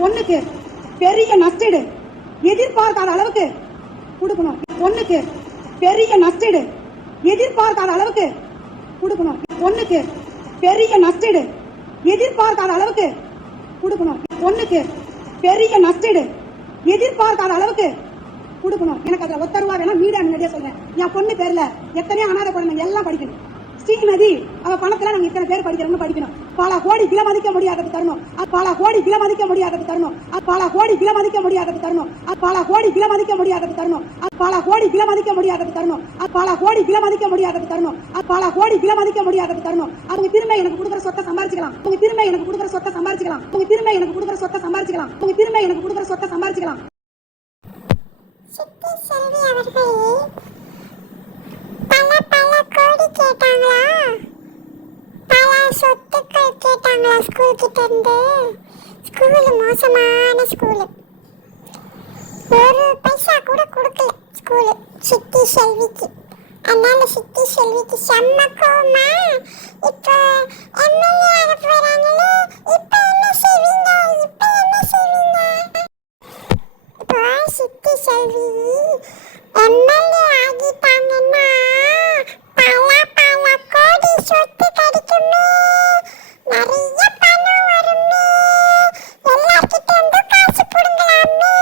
பொண்ணுக்கு பெரிய நஷ்டீடு எதிர்பார்க்காத அளவுக்கு கொடுக்கணும். பொண்ணுக்கு பெரிய நஷ்டீடு எதிர்பார்க்காத அளவுக்கு கொடுக்கணும். பொண்ணுக்கு பெரிய நஷ்டீடு எதிர்பார்க்காத அளவுக்கு கொடுக்கணும். பொண்ணுக்கு பெரிய நஷ்டீடு எதிர்பார்க்காத அளவுக்கு கொடுக்கணும். எனக்கு அதுல ஒத்தருவா வேணா மீடியா முன்னாடியே சொல்றேன். என் பொண்ணு பேர்ல எத்தனையோ அனாதை குழந்தைங்க எல்லாம் படிக்கணும். ஸ்ரீமதி அவ பணத்துல நாங்க இத்தனை பேர் படிக்கிறோம்னு படிக்கணும். பல கோடி விலை மதிக்க முடியாதது தரணும். பல கோடி விலை மதிக்க முடியாதது தரணும். பல கோடி விலை மதிக்க முடியாதது தரணும். பல கோடி விலை மதிக்க முடியாதது தரணும். பல கோடி விலை மதிக்க முடியாதது தரணும். பல கோடி விலை மதிக்க முடியாதது தரணும். பல கோடி விலை மதிக்க முடியாதது தரணும். அவங்க திரும்ப எனக்கு கொடுக்குற சொத்தை சம்பாதிச்சுக்கலாம். அவங்க திரும்ப எனக்கு கொடுக்குற சொத்தை சம்பாதிச்சுக்கலாம். அவங்க திரும்ப எனக்கு கொடுக்குற சொத்தை சம்பாதிச்சுக்கலாம். அவங்க திரும்ப எனக்கு கொடுக்குற சொத்தை சம்பாதிச்சுக்கலாம். சித்தி செல்வி அவர்களே, பல கோடி கேட்டாங்களா? பல சொத்துக்கள் கேட்டாங்களா ஸ்கூல் கிட்ட இருந்து? ஸ்கூல் மோசமான ஸ்கூல், ஒரு பைசா கூட கொடுக்கல ஸ்கூல் சித்தி செல்விக்கு. அதனால சித்தி செல்விக்கு செம்ம கோவமா, இப்போ எம்எல்ஏ ஆக போறாங்களே, இப்போ என்ன செய்வீங்க? இப்போ என்ன செய்வீங்க? இப்போ சித்தி செல்வி எம்எல்ஏ ஆகிட்டாங்கன்னா பல கோடி சொத்து கிடைக்குமே, நிறைய பணம் வருமே, எல்லார்கிட்ட இருந்து காசு புடுங்கலாமே.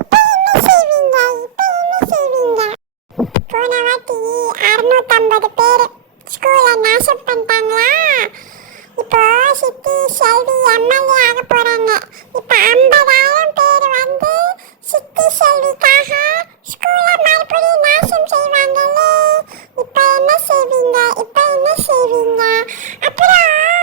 இப்போ என்ன செய்வீங்க? இப்போ என்ன செய்வீங்க? போன வாட்டி 650 பேர் ஸ்கூலை நாசம் பண்ணிட்டாங்களா? இப்போ சித்தி செல்வி எம்எல்ஏ ஆக போறாங்க. இப்போ 50,000 பேர் வந்து சித்தி செல்விக்காக ஸ்கூலை மறுபடியும் நாசம் செய்வாங்கல்ல. இப்போ என்ன செய்வீங்க? இப்போ என்ன செய்வீங்க? அப்புறம்